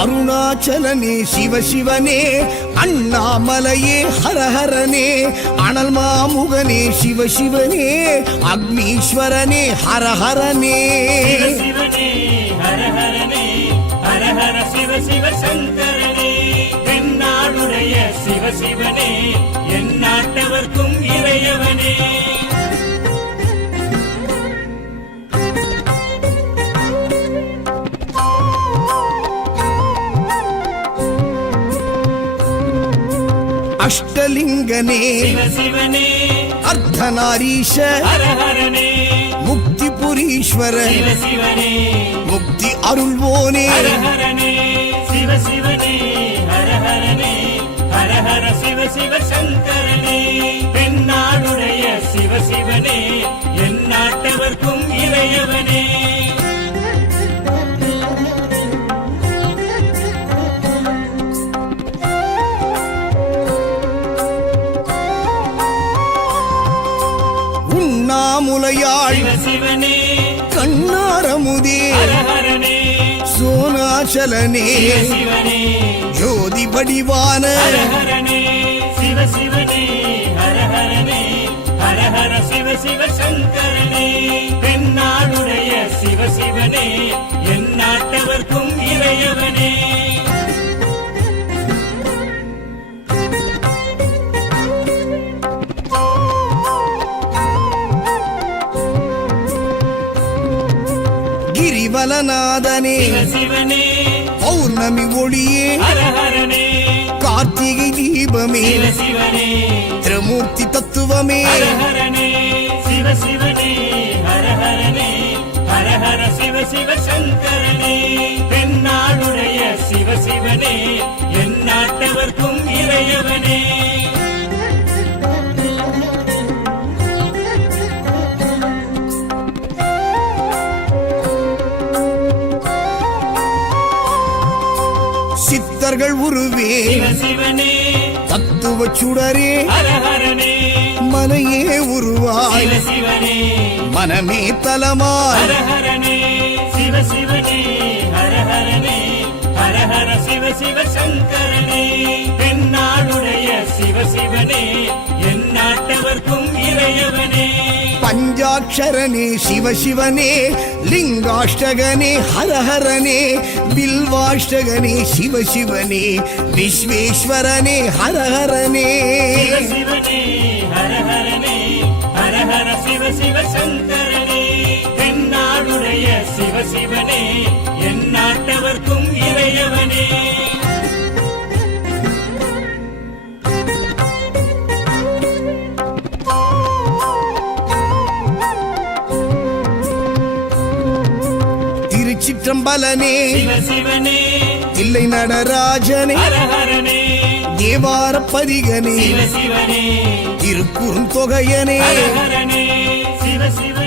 அருணாச்சலனே சிவசிவனே, அண்ணாமலையே ஹரஹரனே, அனல் மாமுகனே சிவசிவனே, அக்னீஸ்வரனே ஹரஹரனே. சிவசிவனே ஹரஹரனே, ஹரஹர சிவ சிவ சங்கரனே, தென்னாடுடைய சிவசிவனே, என் நாட்டவர்க்கும் இறையவனே. அஷ்டலிங்கனே சிவசிவனே, அர்த்தநாரீஷ ஹரஹரனே, முக்திபுரீஸ்வர சிவசிவனே, முக்தி அருள்வோனே. ஹரஹரனே சிவசிவனே, ஹரஹரனே, ஹரஹர சிவ சிவ சங்கரனே, தென்னாடுடைய சிவசிவனே, என் நாட்டவர்க்கும் இறையவனே. உண்ணாமுலையாள் சிவசிவனே, கண்ணாரமுதே ஹரஹரனே, சோனாச்சலனே சிவசிவனே, ஜோதி வடிவான ஹரஹரனே சிவசிவனே, ஹரஹரனே, ஹரஹர சிவ சிவ சங்கரனே, தென்னாடுடைய சிவசிவனே, என் நாட்டவர்க்கும் இறையவனே. கிரிவலநாதனே சிவசிவனே, பௌர்ணமி ஒளியே ஹரஹரனே, கார்த்திகை தீபமே சிவசிவனே, திரிமூர்த்தி தத்துவமே. ஹரஹரனே சிவசிவனே, ஹரஹரனே, ஹரஹர சிவ சிவ சங்கரனே, தென்னாடுடைய சிவசிவனே, என் நாட்டவர்க்கும் இறையவனே. சித்தர்கள் உருவே சிவசிவனே, தத்துவ சுடரே ஹரஹரனே, மனையே உருவாய் சிவசிவனே, மனமே தலமாய். ஹரஹரனே சிவசிவனே, ஹரஹரனே, ஹரஹர சிவ சிவ சங்கரனே, தென்னாடுடைய சிவசிவனே, என் நாட்டவர்க்கும் இறையவனே. பஞ்சாட்சரனே சிவசிவனே, லிங்காஷ்டகனே ஹரஹரனே, பில்வாஷ்டகனே சிவசிவனே, விஸ்வேஸ்வரனே ஹரஹரனே. சிவசிவனே, ஹரஹரனே, ஹரஹர சிவ சிவ சங்கரனே, தென்னாடுடைய சிவசிவனே, என் நாட்டவர்க்கும் இறையவனே. திருச்சிற்றம்பலனே சிவசிவனே, தில்லை நடராஜனே, ஹரஹரனே, தேவார பதிகனே, சிவசிவனே, திருக்குறுந்தொகையனே. ஹரஹரனே சிவசிவ